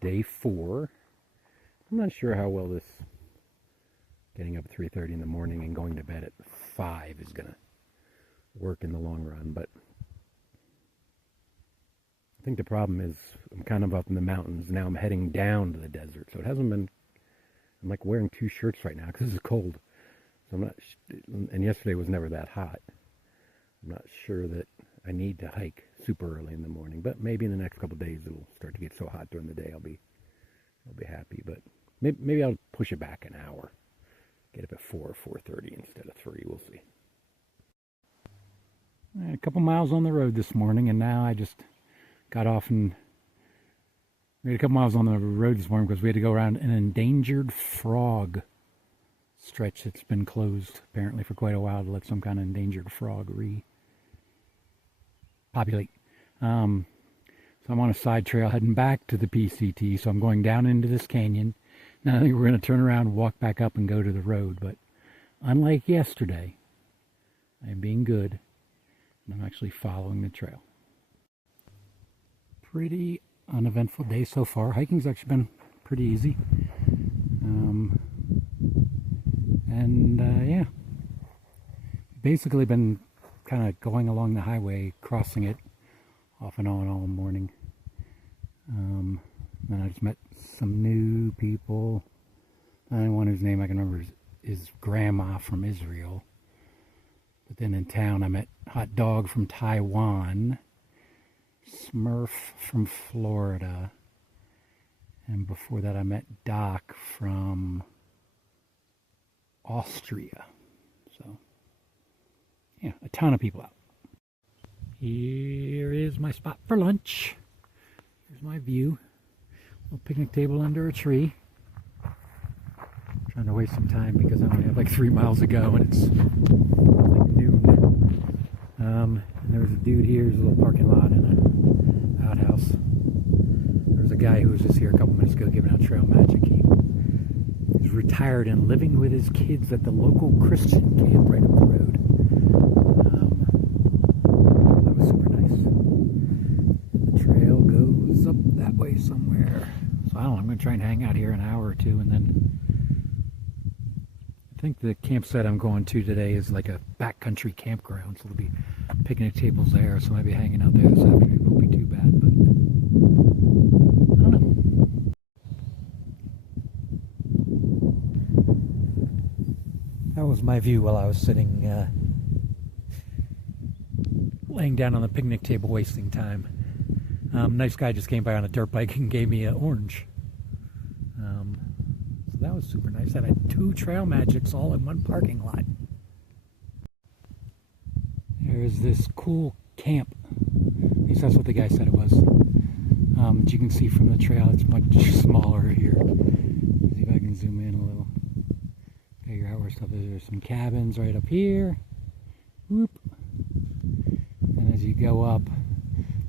Day 4. I'm not sure how well this getting up at 3:30 in the morning and going to bed at 5 is going to work in the long run, but I think the problem is I'm kind of up in the mountains. Now I'm heading down to the desert, so it hasn't been, I'm like wearing 2 shirts right now because it's cold. So I'm not, and yesterday was never that hot. I'm not sure that I need to hike super early in the morning, but maybe in the next couple of days it'll start to get so hot during the day I'll be happy. But maybe I'll push it back an hour. Get up at 4:30 instead of 3. We'll see. A couple miles on the road this morning, and now I just got off and we had a couple miles on the road this morning because we had to go around an endangered frog stretch that's been closed apparently for quite a while to let some kind of endangered frog repopulate. So I'm on a side trail heading back to the PCT, so I'm going down into this canyon. Now I think we're going to turn around, walk back up, and go to the road. But unlike yesterday, I'm being good, and I'm actually following the trail. Pretty uneventful day so far. Hiking's actually been pretty easy. Yeah, basically been kind of going along the highway, crossing it off and on all morning. Then I just met some new people. The only one whose name I can remember is Grandma from Israel. But then in town I met Hot Dog from Taiwan, Smurf from Florida, and before that I met Doc from Austria. So yeah, a ton of people out. Here is my spot for lunch. Here's my view. A little picnic table under a tree. I'm trying to waste some time because I only have like 3 miles to go and it's like noon. And there was a dude here. There's a little parking lot and an outhouse. There was a guy who was just here a couple minutes ago giving out trail magic. He's retired and living with his kids at the local Christian camp right up the road. That was super nice. The trail goes up that way somewhere. So I don't know, I'm going to try and hang out here an hour or two, and then I think the campsite I'm going to today is like a backcountry campground, so there'll be picnic tables there, so maybe hanging out there this afternoon won't be too bad, but I don't know. That was my view while I was sitting, laying down on the picnic table, wasting time. Nice guy just came by on a dirt bike and gave me an orange. So that was super nice. I had 2 trail magics all in one parking lot. There's this cool camp. At least that's what the guy said it was. That you can see from the trail. It's much smaller here. Let's see if I can zoom in a little. Figure out where stuff is. There's some cabins right up here. Whoop. And as you go up,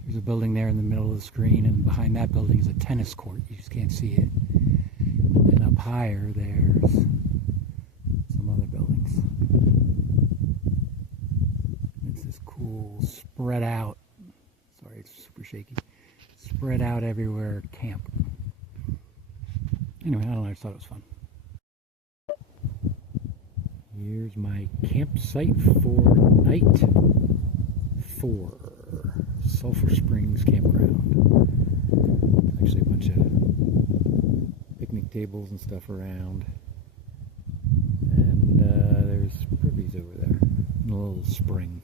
there's a building there in the middle of the screen, and behind that building is a tennis court. You just can't see it. And up higher, there's some other buildings. It's this cool spread out, sorry, it's super shaky, spread out everywhere camp. Anyway, I don't know, I just thought it was fun. Here's my campsite for night 4. Sulphur Springs Campground. Actually a bunch of picnic tables and stuff around. And there's privvies over there. And a little spring.